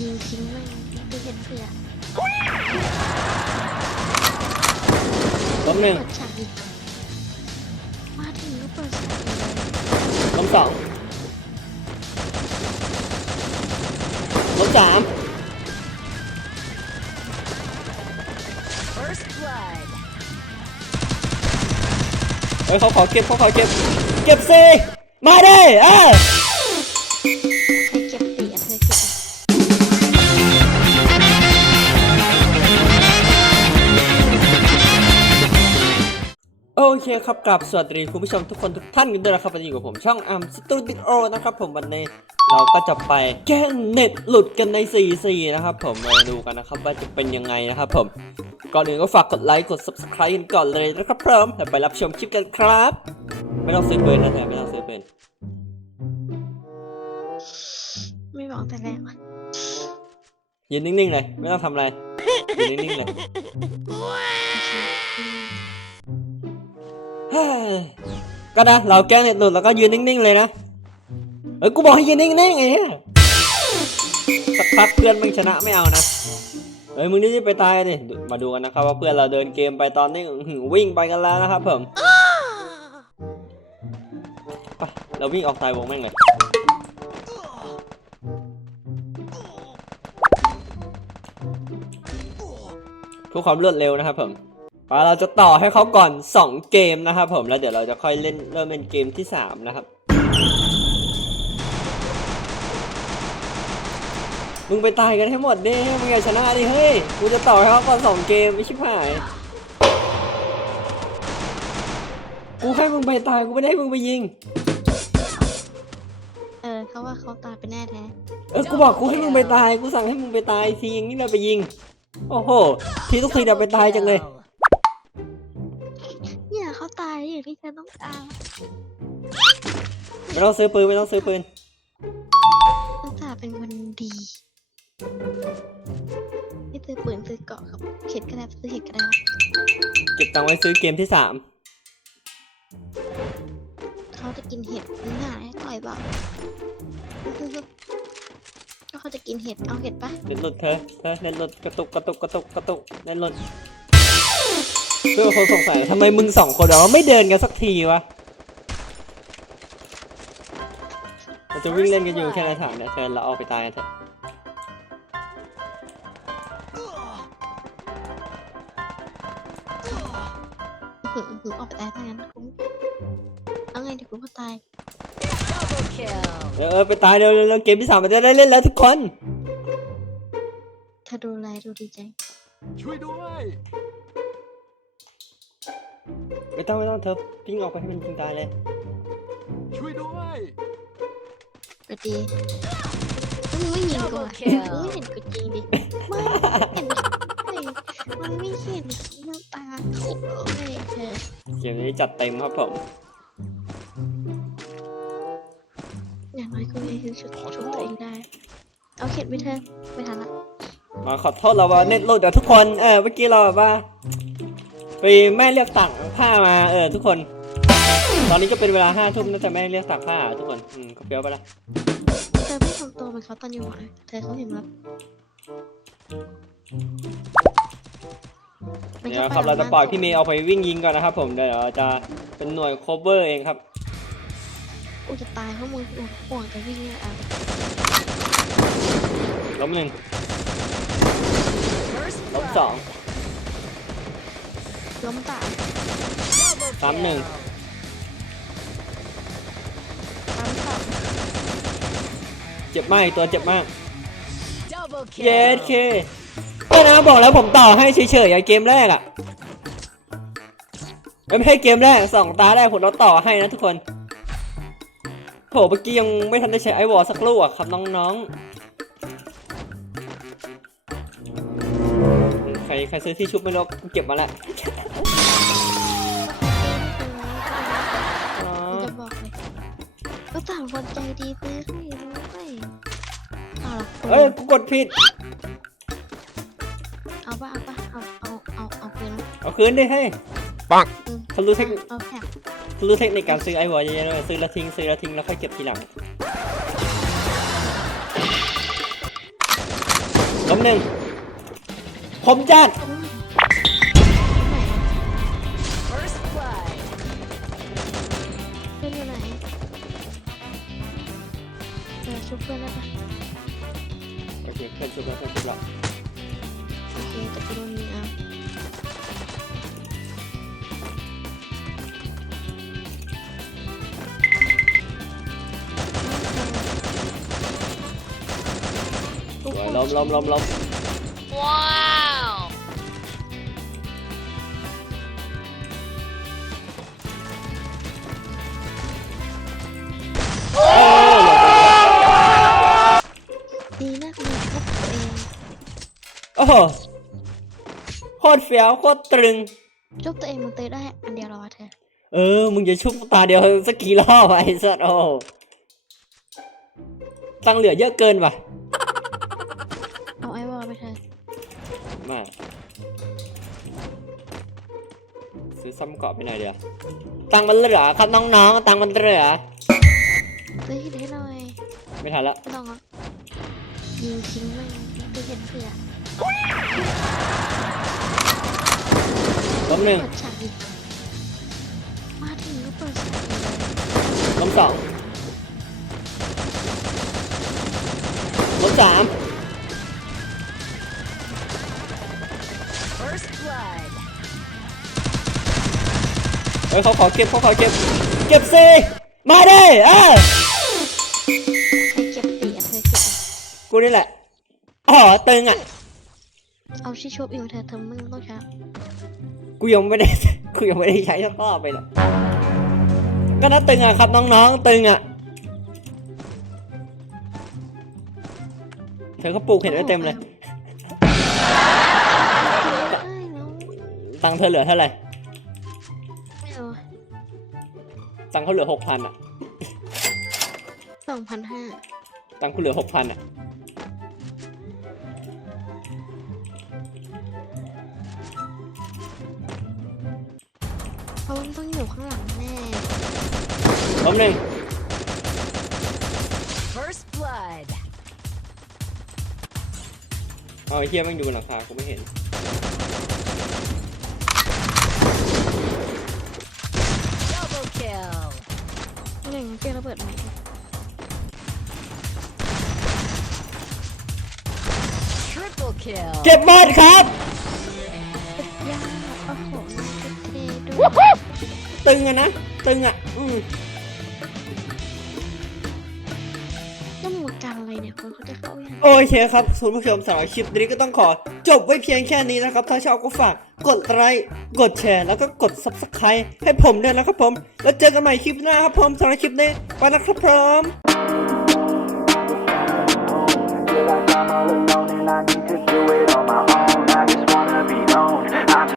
ยิงทิ้งแม่งไม่เห็นเผื่อล้มหนึ่งเปิดฉากอีกมาถึงก็เปิดฉากอีกเลยล้มสองล้มสาม First blood. เฮ้ยเขาขอเก็บเขาขอเก็บ เก็บสิมาดิเออ เคครับกลับสวัสดีคุณผู้ชมทุกคนทุกท่านกันด้วยนะครับวันนี้อยู่กับผมช่องอัมสตูดิโอนะครับผมวันนี้เราก็จะไปแก้เน็ตหลุดกันใน4นะครับผมมาดูกันนะครับว่าจะเป็นยังไงนะครับผมก่อนอื่นก็ฝากกดไลค์กด subscribe กันก่อนเลยนะครับพร้อมแล้วไปรับชมคลิปกันครับ ไม่ต้องซื้อปืนนะแทนไม่ต้องซื้อปืนไม่บอกแต่แรกว่ะยืนนิ่งๆเลยไม่ต้องทำอะไรยืนนิ่งๆเลย ก็นะเราแกล้งเน็ตหลุดแล้วก็ยืนนิ่งๆเลยนะเอ้ยกูบอกให้ยืนนิ่งๆไงเนี่ยสักพักเพื่อนมึงชนะไม่เอานะเฮ้ยมึงนี่ไปตายดิมาดูกันนะครับว่าเพื่อนเราเดินเกมไปตอนนี้วิ่งไปกันแล้วนะครับผมไปเราวิ่งออกตายวงแม่งเลยเพื่อความรวดเร็วนะครับผม ไปเราจะต่อให้เขาก่อน 2 เกมนะครับผมแล้วเดี๋ยวเราจะค่อยเล่นเริ่มเป็นเกมที่ 3 นะครับ มึงไปตายกันให้หมดดิมึงอย่าชนะดิเฮ้ยกูจะต่อให้เขาก่อนสองเกมไม่ชิบหายกูให้มึงไปตายกูไม่ได้ให้มึงไปยิง เออเขาว่าเขาตายไปแน่แท้ เออกูบอกกูให้มึงไปตายกูสั่งให้มึงไปตายทีอย่างนี้เราไปยิง โอ้โห ทีทุกทีเราไปตายจังเลยเนี่ยเขาตาย อย่างที่เธอต้องการไม่ต้องซื้อปืนไม่ต้องซื้อปืนอุตส่าห์เป็นคนดีไม่ซื้อปืนซื้อเกาะกับเข็ดก็ได้ซื้อเห็ดก็ได้วะเก็บตังค์ไว้ซื้อเกมที่สามเขาจะกินเห็ดมึงหาให้ต่อยเปล่าก็เขาจะกินเห็ดเอาเห็ดปะเล่นหลุดเธอเธอเล่นหลุดกระตุกกระตุกกระตุกกระตุกเล่นหลุด เพื่อคนสงสัยทำไมมึงสองคนเราไม่เดินกันสักทีวะเราจะวิ่งเล่นกันอยู่แค่ในถังเนี่ยเธอเราเอาไปตายกันเถอะหึงหึงออกไปตายถ้างั้นกูเอาไงเดี๋ยวกูก็ตาย Double kill. เออเออไปตายเร็วเร็วเร็วเกมที่สามมันจะได้เล่นแล้วทุกคน ถ้าดูไลน์ดูดีใจ ช่วยด้วย ไม่ต้องไม่ต้องเธอปิ้งออกไปให้มันยิงตายเลย ช่วยด้วยก็ดีมึงไม่ยิงกูอะ Double kill มึงไม่เห็นกูจริงดิไม่เห็นไม่มันไม่เห็นน้ำตาขุ่เลยเธอเกมนี้จัดเต็มครับผมอย่างน้อยกูยังชุดชุดตัวเองได้ เอาเข็ดไปเธอะไม่ทันละ มาขอโทษเราว่าเน็ตโหลดเดี๋ยวทุกคน เออเมื่อกี้เราแบบว่า ไปแม่เรียกตักผ้ามาเออทุกคน ตอนนี้ก็เป็นเวลาห้าทุ่มนะแต่แม่เรียกตักผ้าทุกคนอืมก็เปรี้ยวไปละเธอไม่ทำตัวเหมือนเขาตอนอยู่หอนะเธอเขาเห็นแล้วมันเดี๋ยวก็ครับหเรางจะบ้นปล่อยพี่เมย์เอาไปวิ่งยิงก่อนนะครับ ผมเดี๋ยวเราจะเป็นหน่วย cover เองครับกูจะตายเพราะมึงห่วงแต่วิ่งเนี่ยอะล้มหนึ่ง First ล้มสอง ล้มตาย Double สามหนึ่ง kill. ตามสามเจ็บมากอีกตัวเจ็บมาก Double เย้เค kill. ก็นะบอกแล้วผมต่อให้เฉยๆอย่าเกมแรกอะไม่ใช่เกมแรกสองตาแรกผมเราต่อให้นะทุกคนโถเมื่อกี้ยังไม่ทันได้ใช้ไอวอลสักลูกอะครับน้องๆ ใครใครซื้อที่ชุบไม่รู้เก็บมาแล้ว ต่างคนใจดีซื้อให้ด้วยเอาละเอ้ยกูกดผิด เอาปะเอาปะเอาเอาเอาเอาคืนมาเอาคืนดิให้อืมเขารู้เทคนิคเอาแท็กเขารู้เทคนิคการซื้อไอวอลเยอะๆเลยซื้อและทิ้งซื้อและทิ้งแล้วค่อยเก็บทีหลังล้มหนึ่งผมจัด First เออชุบเพื่อนได้ปะโอเคเพื่อนชุบแล้วเพื่อนชุบแล้วโอเคแต่กูโดนยิงเอาทุกสควยนล้มล้มล้มล้มว้า อ้โหโคตรเฟี้ยวโคตรตรึง ชุบตัวเองมันเตะได้อันเดียวเหรอวะเธอเออ มึงจะชุบตาเดียวสักกี่รอบวะไอ้สัสโอ้โหตังค์เหลือเยอะเกินว่ะ เอาไอ้วอลไปเธอะมาซื้อซ้ำเกาะไปหน่อยเดียวตังค์มันเหลือครับน้องๆตังค์มันเหลือซื้อให้ได้หน่อย ไม่ทันละ ไม่ต้องหรอกยิงทิ้งไม่ไม่เห็นเผื่อ ล้มหนึ่งเปิดฉากดิมาถึงก็เปิดฉากเลยล้มสองล้มสาม First blood. เฮ้ยเขาขอเก็บเขาขอเก็บ เก็บสิมาดิเออใครเก็บปีอะเธอเก็บอะกูนี่แหละอ๋อตึงอะ เอาชิชุบอยู่เธอเธอมึงต้องช้ากูยังไม่ได้ กูยังไม่ได้ใช้สักรอบไปหรอกก็น่าตึงอะครับน้องๆตึงอะเธอก็ปลูกเห็นไว้เต็มเลยได้แล้วตังค์เธอเหลือเท่าไหร่ ไม่เอาตังค์เขาเหลือหกพันอะสองพันห้าตังค์กูเหลือหกพันอะ เพราะมันต้องอยู่ข้างหลังแน่ล้มหนึ่ง First blood. เอาไอ้เฮียแมันอยู่บนหลังคากูไม่เห็น Double kill. หนึ่งเปียระเบิดไหม Triple kill. เก็บหมดครับ ตึงอะนะ ตึงอะอืมก็หมดจังอะไรเนี่ยคนเขาจะเขายังโอเคครับคุณผู้ชมสำหรับคลิปนี้ก็ต้องขอ จบไว้เพียงแค่นี้นะครับ ถ้าชอบก็ฝากกดไลค์กดแชร์แล้วก็กด subscribe ให้ผมด้วยนะครับผม แล้วเจอกันใหม่คลิปหน้าครับผมสำหรับคลิปนี้ไปนะครับผม Feel